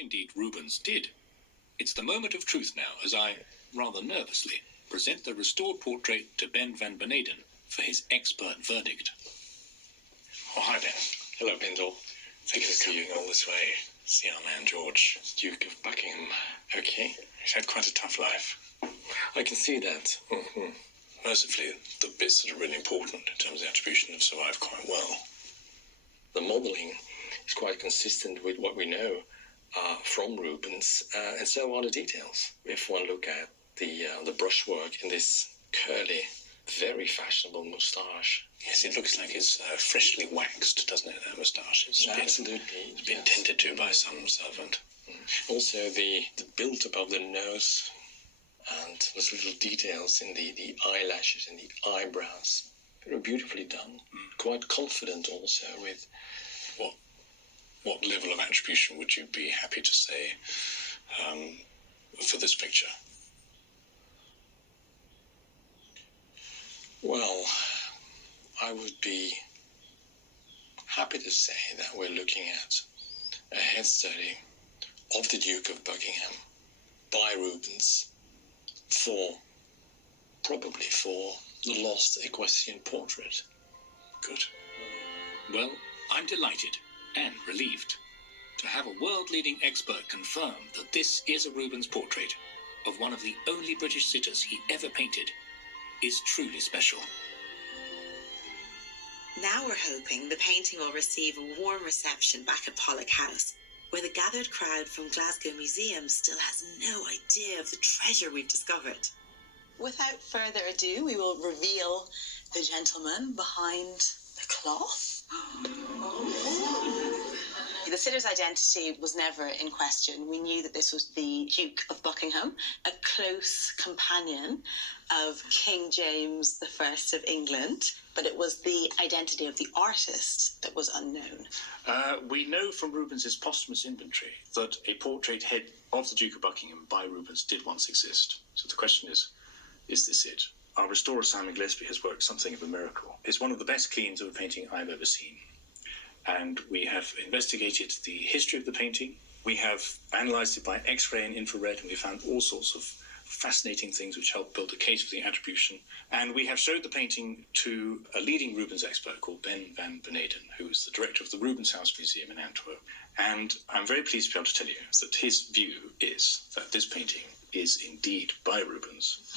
indeed Rubens did. It's the moment of truth now, as I, rather nervously, present the restored portrait to Ben van Beneden for his expert verdict. Oh, hi, Ben. Hello, Bindle. Thank you for coming all this way. See our man George, Duke of Buckingham. Okay. He's had quite a tough life. I can see that. Mercifully, the bits that are really important in terms of the attribution have survived quite well. The modelling is quite consistent with what we know from Rubens, and so are the details. If one look at the brushwork in this curly, very fashionable moustache. Yes, it looks like it's freshly waxed, doesn't it, that moustache? Absolutely. It's been tended to by some servant. Also, the build above the nose and those little details in the eyelashes and the eyebrows. Very beautifully done. Quite confident also with... What level of attribution would you be happy to say for this picture? Well, I would be happy to say that we're looking at a head study of the Duke of Buckingham by Rubens probably for the lost equestrian portrait. Good. Well, I'm delighted and relieved to have a world-leading expert confirm that this is a Rubens portrait of one of the only British sitters he ever painted is truly special. Now we're hoping the painting will receive a warm reception back at Pollock House, where the gathered crowd from Glasgow Museum still has no idea of the treasure we've discovered. Without further ado, we will reveal the gentleman behind the cloth. The sitter's identity was never in question. We knew that this was the Duke of Buckingham, a close companion of King James I of England, but it was the identity of the artist that was unknown. We know from Rubens's posthumous inventory that a portrait head of the Duke of Buckingham by Rubens did once exist. So the question is this it? Our restorer Simon Gillespie has worked something of a miracle. It's one of the best cleans of a painting I've ever seen. And we have investigated the history of the painting. We have analysed it by X-ray and infrared, and we found all sorts of fascinating things which help build a case for the attribution. And we have showed the painting to a leading Rubens expert called Ben van Beneden, who is the director of the Rubens House Museum in Antwerp. And I'm very pleased to be able to tell you that his view is that this painting is indeed by Rubens.